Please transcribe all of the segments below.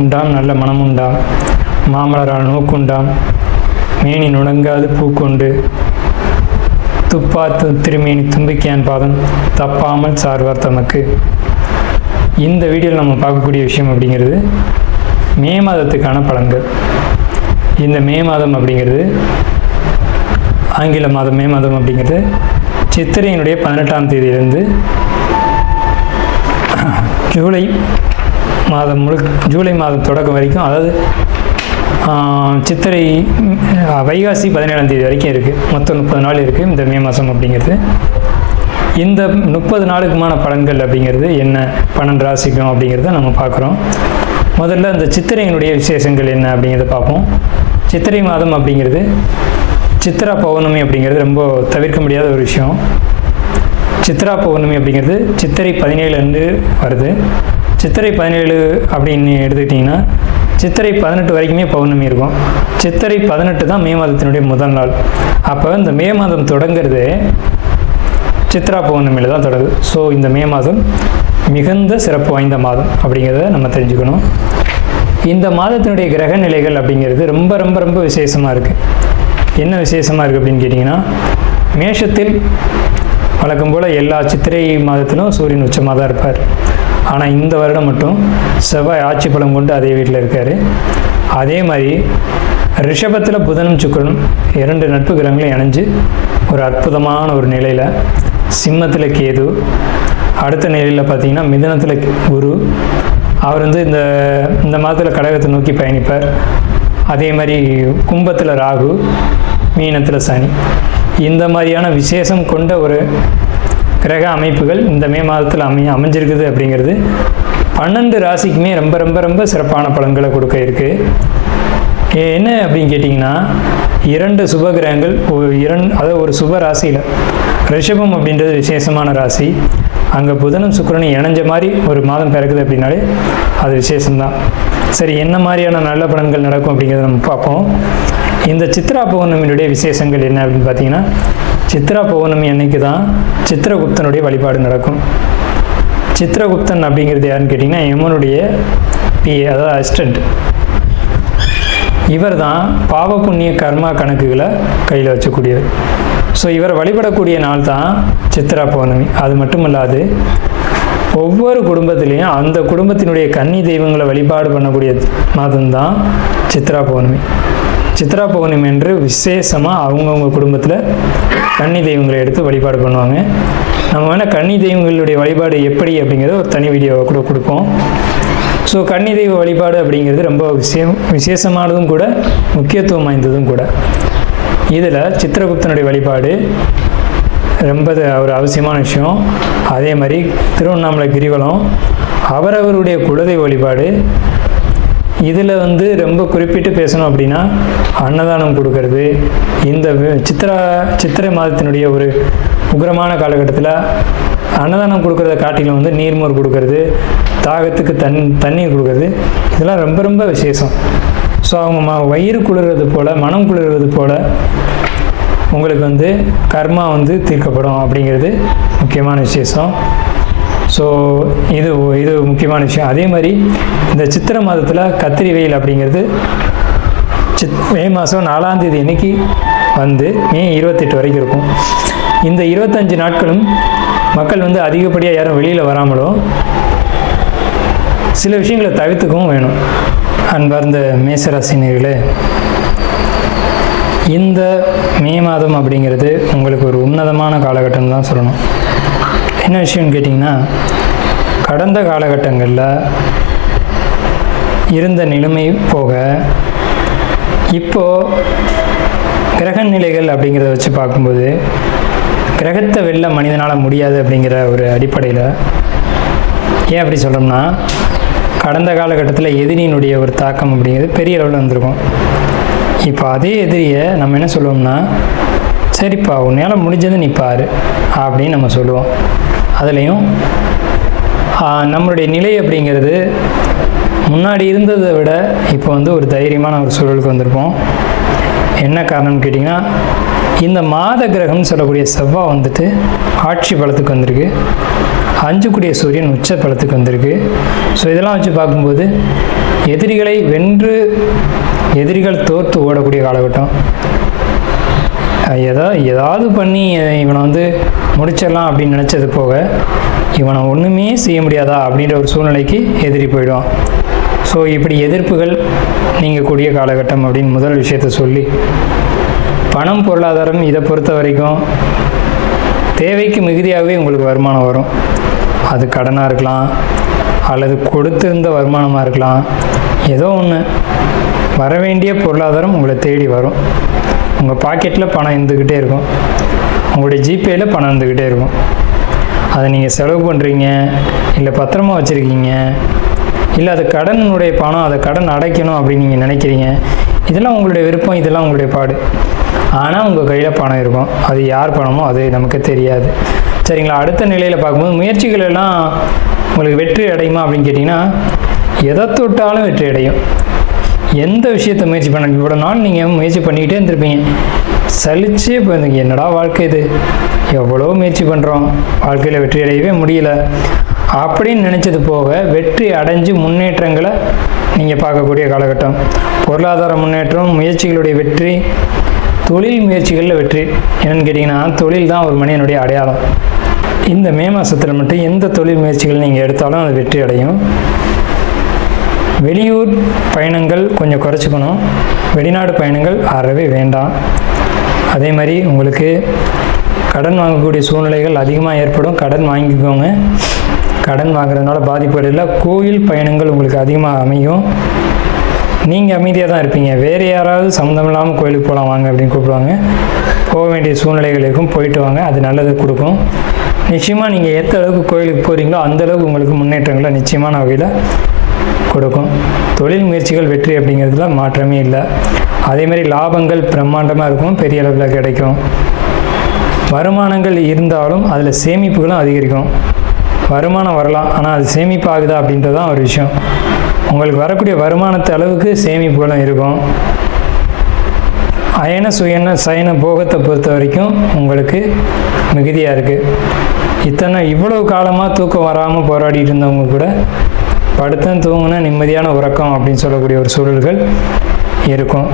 உண்டாம் நல்ல மனம் உண்டாம், மாமலரால் நோக்குண்டாம், மேனி நுடங்காது பூக்கொண்டு, துப்பாத்து திருமேனி தும்பிக்கையான் பாதம் தப்பாமல் சார்வார் தமக்கு. இந்த வீடியோவில் நம்ம பார்க்கக்கூடிய விஷயம் அப்படிங்கிறது மே மாதத்துக்கான பலன்கள். இந்த மே மாதம் அப்படிங்கிறது ஆங்கில மாதம். மே மாதம் அப்படிங்கிறது சித்திரையினுடைய 18ஆம் தேதியிலிருந்து ஜூலை மாதம் ஜூலை மாதம் தொடக்கம் வரைக்கும், அதாவது சித்திரை வைகாசி 17ஆம் தேதி வரைக்கும் இருக்குது. மொத்தம் 30 நாள் இருக்குது இந்த மே மாதம் அப்படிங்கிறது. இந்த 30 நாளுக்குமான பலன்கள் அப்படிங்கிறது என்ன, 12 ராசிக்கும் அப்படிங்கிறத நம்ம பார்க்குறோம். முதல்ல இந்த சித்திரையினுடைய விசேஷங்கள் என்ன அப்படிங்கிறத பார்ப்போம். சித்திரை மாதம் அப்படிங்கிறது சித்ரா பௌர்ணமி அப்படிங்கிறது ரொம்ப தவிர்க்க முடியாத ஒரு விஷயம். சித்ரா பௌர்ணமி அப்படிங்கிறது சித்திரை 17 அன்று வருது. சித்திரை 17 அப்படின்னு எடுத்துக்கிட்டிங்கன்னா சித்திரை 18 வரைக்குமே பௌர்ணமி இருக்கும். சித்திரை 18 தான் மே மாதத்தினுடைய முதல் நாள். அப்போ இந்த மே மாதம் தொடங்கிறது சித்ரா பௌர்ணமியில் தான் தொடங்குது. ஸோ இந்த மே மாதம் மிகுந்த சிறப்பு வாய்ந்த மாதம் அப்படிங்கிறத நம்ம தெரிஞ்சுக்கணும். இந்த மாதத்தினுடைய கிரக நிலைகள் அப்படிங்கிறது ரொம்ப ரொம்ப ரொம்ப விசேஷமாக இருக்குது. என்ன விசேஷமாக இருக்குது அப்படின்னு கேட்டிங்கன்னா, மேஷத்தில் வழக்கம் போல் எல்லா சித்திரை மாதத்திலும் சூரியன் உச்சமாக தான் இருப்பார். ஆனால் இந்த வருடம் மட்டும் செவ்வாய் ஆட்சி பலம் கொண்டு அதே வீட்டில் இருக்கார். அதே மாதிரி ரிஷபத்தில் புதனும் சுக்கிரனும் 2 நட்பு கிரகங்களும் இணைஞ்சு ஒரு அற்புதமான ஒரு நிலையில், சிம்மத்தில் கேது, அடுத்த நிலையில் பார்த்திங்கன்னா மிதுனத்தில் குரு, அவர் இந்த மாதத்தில் கடகத்தை நோக்கி பயணிப்பார். அதே மாதிரி கும்பத்தில் ராகு, மீனத்தில் சனி. இந்த மாதிரியான விசேஷம் கொண்ட ஒரு கிரக அமைப்புகள் இந்த மே மாதத்தில் அமைஞ்சிருக்குது அப்படிங்கிறது 12 ராசிக்குமே ரொம்ப ரொம்ப ரொம்ப சிறப்பான பலன்களை கொடுக்க இருக்குது. என்ன அப்படின்னு கேட்டிங்கன்னா, 2 சுப கிரகங்கள் அதாவது ஒரு சுப ராசியில், ரிஷபம் அப்படின்றது விசேஷமான ராசி, அங்கே புதனும் சுக்கிரனும் இணைஞ்ச மாதிரி ஒரு மாதம் பிறக்குது அப்படின்னாலே அது விசேஷம்தான். சரி, என்ன மாதிரியான நல்ல பலன்கள் நடக்கும் அப்படிங்கிறத நம்ம பார்ப்போம். இந்த சித்ரா பௌர்ணமியினுடைய விசேஷங்கள் என்ன அப்படின்னு பார்த்தீங்கன்னா, சித்ரா பௌர்ணமி அன்னைக்கு தான் சித்திரகுப்தனுடைய வழிபாடு நடக்கும். சித்திரகுப்தன் அப்படிங்கிறது யாருன்னு கேட்டிங்கன்னா, யமனுடைய பிஏ, அதாவது அசிஸ்டண்ட். இவர் தான் பாவ புண்ணிய கர்மா கணக்குகளை கையில் வச்சக்கூடியவர். ஸோ இவர் வழிபடக்கூடிய நாள் தான் சித்ரா பௌர்ணமி. அது மட்டும் இல்லாது ஒவ்வொரு குடும்பத்திலையும் அந்த குடும்பத்தினுடைய கன்னி தெய்வங்களை வழிபாடு பண்ணக்கூடிய மாதம்தான் சித்ரா பௌர்ணமி. சித்ரா பௌர்ணமி என்று விசேஷமாக அவங்கவுங்க குடும்பத்தில் கன்னி தெய்வங்களை எடுத்து வழிபாடு பண்ணுவாங்க. நம்ம வேணால் கன்னி தெய்வங்களுடைய வழிபாடு எப்படி அப்படிங்கிறத ஒரு தனி வீடியோவை கூட கொடுப்போம். ஸோ கன்னி தெய்வ வழிபாடு அப்படிங்கிறது ரொம்ப விசேஷமானதும் கூட, முக்கியத்துவம் வாய்ந்ததும் கூட. இதில் சித்திரகுப்தனுடைய வழிபாடு ரொம்ப ஒரு அவசியமான விஷயம். அதே மாதிரி திருவண்ணாமலை கிரிவலம், அவரவருடைய குலதெய்வ வழிபாடு. இதில் ரொம்ப குறிப்பிட்டு பேசணும் அப்படின்னா, அன்னதானம் கொடுக்கறது. இந்த சித்திரை மாதத்தினுடைய ஒரு உக்கிரமான காலகட்டத்தில் அன்னதானம் கொடுக்கறத காட்டிலும் நீர்மோர் கொடுக்கறது, தாகத்துக்கு தண்ணீர் கொடுக்கறது, இதெல்லாம் ரொம்ப ரொம்ப விசேஷம். ஸோ அவங்க வயிறு குளிர்றது போல், மனம் குளிர்வது போல் உங்களுக்கு கர்மா தீர்க்கப்படும் அப்படிங்கிறது முக்கியமான விசேஷம். ஸோ இது முக்கியமான விஷயம். அதே மாதிரி இந்த சித்திரை மாதத்தில் கத்திரி வெயில் அப்படிங்கிறது மே மாதம் 4ஆம் தேதி அன்னைக்கு மே 28 வரைக்கும் இருக்கும். இந்த 25 நாட்களும் மக்கள் அதிகப்படியாக யாரும் வெளியில் வராமலும் சில விஷயங்களை தவிர்த்துக்கவும் வேணும். அன்பார்ந்த மேசராசினியர்களே, இந்த மே மாதம் அப்படிங்கிறது உங்களுக்கு ஒரு உன்னதமான காலகட்டம் தான் சொல்லணும். என்ன விஷயம்னு கேட்டிங்கன்னா, கடந்த காலகட்டங்களில் இருந்த நிலைமை போக இப்போது கிரக நிலைகள் அப்படிங்கிறத வச்சு பார்க்கும்போது, கிரகத்தை வெல்ல மனிதனால் முடியாது அப்படிங்கிற ஒரு அடிப்படையில், ஏன் அப்படி சொல்கிறோம்னா, கடந்த காலகட்டத்தில் எதிரியினுடைய ஒரு தாக்கம் அப்படிங்கிறது பெரிய அளவில் வந்திருக்கும். இப்போ அதே எதிரியை நம்ம என்ன சொல்லுவோம்னா, சரிப்பா உன்னால் முடிஞ்சது நீ பாரு அப்படின்னு நம்ம சொல்லுவோம். அதுலேயும் நம்மளுடைய நிலை அப்படிங்கிறது முன்னாடி இருந்ததை விட இப்போ ஒரு தைரியமான ஒரு சூழலுக்கு வந்திருப்போம். என்ன காரணம்னு கேட்டிங்கன்னா, இந்த மாத கிரகம்னு சொல்லக்கூடிய செவ்வாய் ஆட்சி பலத்துக்கு வந்திருக்கு. 5 கூடிய சூரியன் உச்ச பலத்துக்கு வந்திருக்கு. ஸோ இதெல்லாம் வச்சு பார்க்கும்போது எதிரிகளை வென்று எதிரிகள் தோற்று ஓடக்கூடிய காலகட்டம். ஏதாவது பண்ணி இவனை வந்து முடிச்சிடலாம் அப்படின்னு நினச்சது போக இவனை ஒன்றுமே செய்ய முடியாதா அப்படின்ற ஒரு சூழ்நிலைக்கு எதிரி போயிடுவான். ஸோ இப்படி எதிர்ப்புகள் நீங்கக்கூடிய காலகட்டம் அப்படின்னு முதல் விஷயத்தை சொல்லி, பணம் பொருளாதாரம் இதை பொறுத்த வரைக்கும் தேவைக்கு மிகுதியாகவே உங்களுக்கு வருமானம் வரும். அது கடனாக இருக்கலாம், அல்லது கொடுத்திருந்த வருமானமாக இருக்கலாம். ஏதோ ஒன்று வர வேண்டிய பொருளாதாரம் உங்களை தேடி வரும். உங்கள் பாக்கெட்டில் பணம் இருந்துக்கிட்டே இருக்கும், உங்களுடைய ஜிபேயில் பணம் இருந்துக்கிட்டே இருக்கும். அதை நீங்கள் செலவு பண்ணுறீங்க, இல்லை பத்திரமா வச்சுருக்கீங்க, இல்லை அது கடனுடைய பணம், அதை கடன் அடைக்கணும் அப்படின்னு நீங்கள் நினைக்கிறீங்க. இதெல்லாம் உங்களுடைய விருப்பம், இதெல்லாம் உங்களுடைய பாடு. ஆனால் உங்கள் கையில் பணம் இருக்கும். அது யார் பணமோ அது நமக்கு தெரியாது. சரிங்களா? அடுத்த நிலையில் பார்க்கும்போது முயற்சிகள் எல்லாம் உங்களுக்கு வெற்றி அடையுமா அப்படின்னு கேட்டிங்கன்னா, எதை தொட்டாலும் வெற்றி அடையும். எந்த விஷயத்தை முயற்சி பண்ண இவ்வளோ நாள் நீங்கள் முயற்சி பண்ணிக்கிட்டே இருந்திருப்பீங்க, சலிச்சே போயிருந்தீங்க. என்னடா வாழ்க்கை இது, எவ்வளோ முயற்சி பண்ணுறோம், வாழ்க்கையில் வெற்றி அடையவே முடியல அப்படின்னு நினச்சது போக வெற்றி அடைஞ்சு முன்னேற்றங்களை நீங்கள் பார்க்கக்கூடிய காலகட்டம். பொருளாதார முன்னேற்றம், முயற்சிகளுடைய வெற்றி, தொழில் முயற்சிகளில் வெற்றி. என்னென்னு கேட்டிங்கன்னா, தொழில் தான் ஒரு மனிதனுடைய அடையாளம். இந்த மே மாதத்தில் மட்டும் எந்த தொழில் முயற்சிகள் நீங்கள் எடுத்தாலும் அது வெற்றி அடையும். வெளியூர் பயணங்கள் கொஞ்சம் குறைச்சிக்கணும், வெளிநாடு பயணங்கள் அறவே வேண்டாம். அதே மாதிரி உங்களுக்கு கடன் வாங்கக்கூடிய சூழ்நிலைகள் அதிகமாக ஏற்படும், கடன் வாங்கிக்கோங்க. கடன் வாங்குறதுனால பாதிப்பு இல்லை. கோயில் பயணங்கள் உங்களுக்கு அதிகமாக அமையும். நீங்கள் அமைதியாக தான் இருப்பீங்க. வேறு யாராவது சம்மந்தம் இல்லாமல் கோயிலுக்கு போகலாம் வாங்க அப்படின்னு கூப்பிடுவாங்க, போக வேண்டிய சூழ்நிலைகள் இருக்கும், போயிட்டு வாங்க, அது நல்லது கொடுக்கும். நிச்சயமாக நீங்கள் எந்த அளவுக்கு கோயிலுக்கு போகிறீங்களோ அந்தளவுக்கு உங்களுக்கு முன்னேற்றங்களை நிச்சயமான வகையில் கொடுக்கும். தொழில் முயற்சிகள் வெற்றி அப்படிங்கிறதுல மாற்றமே இல்லை. அதேமாதிரி லாபங்கள் பிரம்மாண்டமாக இருக்கும், பெரிய அளவில் கிடைக்கும். வருமானங்கள் இருந்தாலும் அதில் சேமிப்புகளும் அதிகரிக்கும். வருமானம் வரலாம், ஆனால் அது சேமிப்பு ஆகுதா அப்படின்றது தான் ஒரு விஷயம். உங்களுக்கு வரக்கூடிய வருமானத்து அளவுக்கு சேமிப்புகளும் இருக்கும். அயன சுயன சயன போகத்தை பொறுத்த வரைக்கும் உங்களுக்கு மிகுதியாக இருக்குது. இவ்வளவு காலமாக தூக்கம் வராமல் போராடிட்டு இருந்தவங்க கூட படுத்தன் தூங்கின நிம்மதியான உறக்கம் அப்படின்னு சொல்லக்கூடிய ஒரு சூழல்கள் இருக்கும்.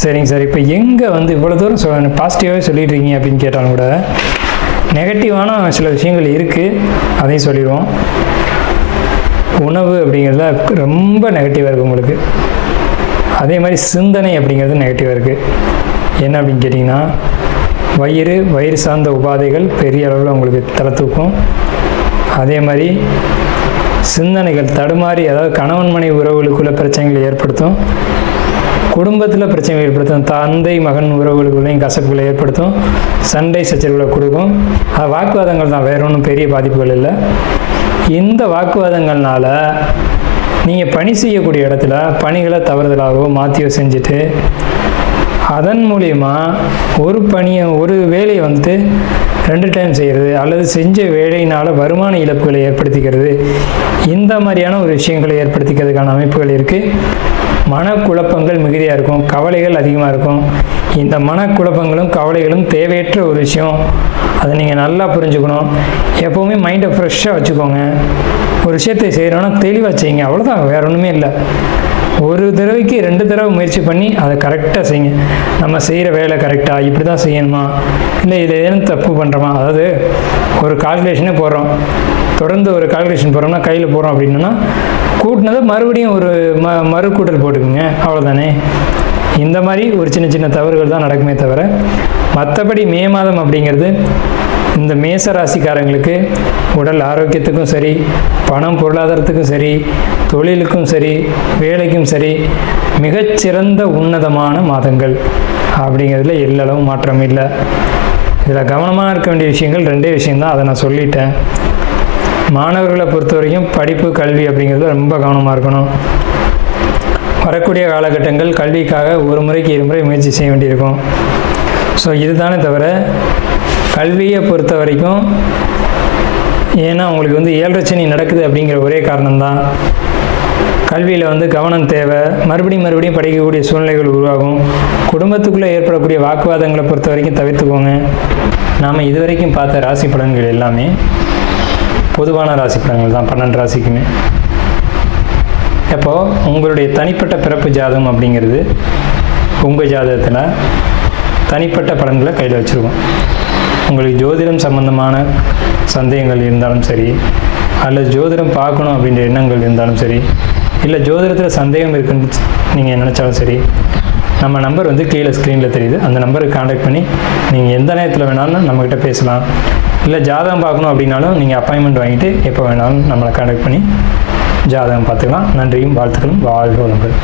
சரிங்க சார், இப்போ எங்கே வந்து இவ்வளோ தூரம் பாசிட்டிவாகவே சொல்லிட்டு இருக்கீங்க அப்படின்னு கேட்டாலும் கூட நெகட்டிவான சில விஷயங்கள் இருக்குது, அதையும் சொல்லிடுவோம். உணவு அப்படிங்கிறதுல ரொம்ப நெகட்டிவாக இருக்குது உங்களுக்கு. அதே மாதிரி சிந்தனை அப்படிங்கிறது நெகட்டிவாக இருக்குது. என்ன அப்படின்னு கேட்டிங்கன்னா, வயிறு சார்ந்த உபாதைகள் பெரிய அளவில் உங்களுக்கு தலை தூக்கும். அதே மாதிரி சிந்தனைகள் தடுமாறி, அதாவது கணவன் மனைவி உறவுகளுக்குள்ள பிரச்சனைகளை ஏற்படுத்தும், குடும்பத்தில் பிரச்சனைகள் ஏற்படுத்தும், தந்தை மகன் உறவுகளுக்குள்ளேயும் கசப்புகளை ஏற்படுத்தும், சண்டை சச்சரவுகளை கொடுக்கும். அது வாக்குவாதங்கள் தான், வேற ஒன்றும் பெரிய பாதிப்புகள் இல்லை. இந்த வாக்குவாதங்கள்னால நீங்கள் பணி செய்யக்கூடிய இடத்துல பணிகளை தவறுதலாகவோ மாற்றியோ செஞ்சுட்டு அதன் மூலயமா ஒரு வேலையை வந்துட்டு 2 டைம் செய்கிறது, அல்லது செஞ்ச வேலையினால் வருமான இழப்புகளை ஏற்படுத்திக்கிறது, இந்த மாதிரியான ஒரு விஷயங்களை ஏற்படுத்திக்கிறதுக்கான அமைப்புகள் இருக்குது. மனக்குழப்பங்கள் மிகுதியாக இருக்கும், கவலைகள் அதிகமாக இருக்கும். இந்த மனக்குழப்பங்களும் கவலைகளும் தேவையற்ற ஒரு விஷயம். அதை நீங்கள் நல்லா புரிஞ்சுக்கணும். எப்போவுமே மைண்டை ஃப்ரெஷ்ஷாக வச்சுக்கோங்க. ஒரு விஷயத்தை செய்கிறோன்னா தெளிவாக செய்யுங்க, அவ்வளோதான், வேற ஒன்றுமே இல்லை. ஒரு தடவைக்கு 2 தடவை முயற்சி பண்ணி அதை கரெக்டாக செய்யுங்க. நம்ம செய்கிற வேலை கரெக்டாக இப்படி தான் செய்யணுமா, இல்லை இதில் ஏதும் தப்பு பண்ணுறோமா, அதாவது ஒரு கால்குலேஷனே போடுறோம், தொடர்ந்து ஒரு கால்குலேஷன் போடுறோம்னா கையில் போடுறோம் அப்படின்னா கூட்டினதை மறுபடியும் ஒரு மறு கூட்டல் போட்டுக்குங்க, அவ்வளோதானே. இந்த மாதிரி ஒரு சின்ன சின்ன தவறுகள் தான் நடக்குமே தவிர மற்றபடி மே மாதம் அப்படிங்கிறது இந்த மேச ராசிக்காரங்களுக்கு உடல் ஆரோக்கியத்துக்கும் சரி, பணம் பொருளாதாரத்துக்கும் சரி, தொழிலுக்கும் சரி, வேலைக்கும் சரி மிகச்சிறந்த உன்னதமான மாதங்கள் அப்படிங்கிறதுல எல்லளவும் மாற்றம் இல்லை. இதில் கவனமாக இருக்க வேண்டிய விஷயங்கள் 2 விஷயந்தான், அதை நான் சொல்லிட்டேன். மாணவர்களை பொறுத்த வரைக்கும் படிப்பு கல்வி அப்படிங்கிறது ரொம்ப கவனமாக இருக்கணும். வரக்கூடிய காலகட்டங்கள் கல்விக்காக ஒரு முறைக்கு 2 முறை முயற்சி செய்ய வேண்டியிருக்கும். ஸோ இதுதானே தவிர கல்வியை பொறுத்த வரைக்கும், ஏன்னா உங்களுக்கு வந்து 7 சனி நடக்குது அப்படிங்கிற ஒரே காரணம்தான். கல்வியில் கவனம் தேவை. மறுபடியும் படிக்கக்கூடிய சூழ்நிலைகள் உருவாகும். குடும்பத்துக்குள்ளே ஏற்படக்கூடிய வாக்குவாதங்களை பொறுத்த வரைக்கும் தவிர்த்துக்கோங்க. நாம் இதுவரைக்கும் பார்த்த ராசி பலன்கள் எல்லாமே பொதுவான ராசி பலன்கள் தான், 12 ராசிக்குமே. இப்போது உங்களுடைய தனிப்பட்ட பிறப்பு ஜாதகம் அப்படிங்கிறது உங்கள் ஜாதகத்தில் தனிப்பட்ட பலன்களை கையில் வச்சுருக்கோம். உங்களுக்கு ஜோதிடம் சம்பந்தமான சந்தேகங்கள் இருந்தாலும் சரி, அல்லது ஜோதிடம் பார்க்கணும் அப்படின்ற எண்ணங்கள் இருந்தாலும் சரி, இல்லை ஜோதிடத்தில் சந்தேகம் இருக்குன்னு நீங்கள் நினச்சாலும் சரி, நம்ம நம்பர் வந்து கீழே ஸ்க்ரீனில் தெரியுது. அந்த நம்பருக்கு காண்டாக்ட் பண்ணி நீங்கள் எந்த நேரத்தில் வேணாலும் நம்மக்கிட்ட பேசலாம். இல்லை ஜாதகம் பார்க்கணும் அப்படின்னாலும் நீங்கள் அப்பாயின்மெண்ட் வாங்கிட்டு எப்போ வேணாலும் நம்மளை காண்டாக்ட் பண்ணி ஜாதகம் பார்த்துக்கலாம். நன்றியும் வாழ்த்துக்களும். வாழ்க வளமுடன்.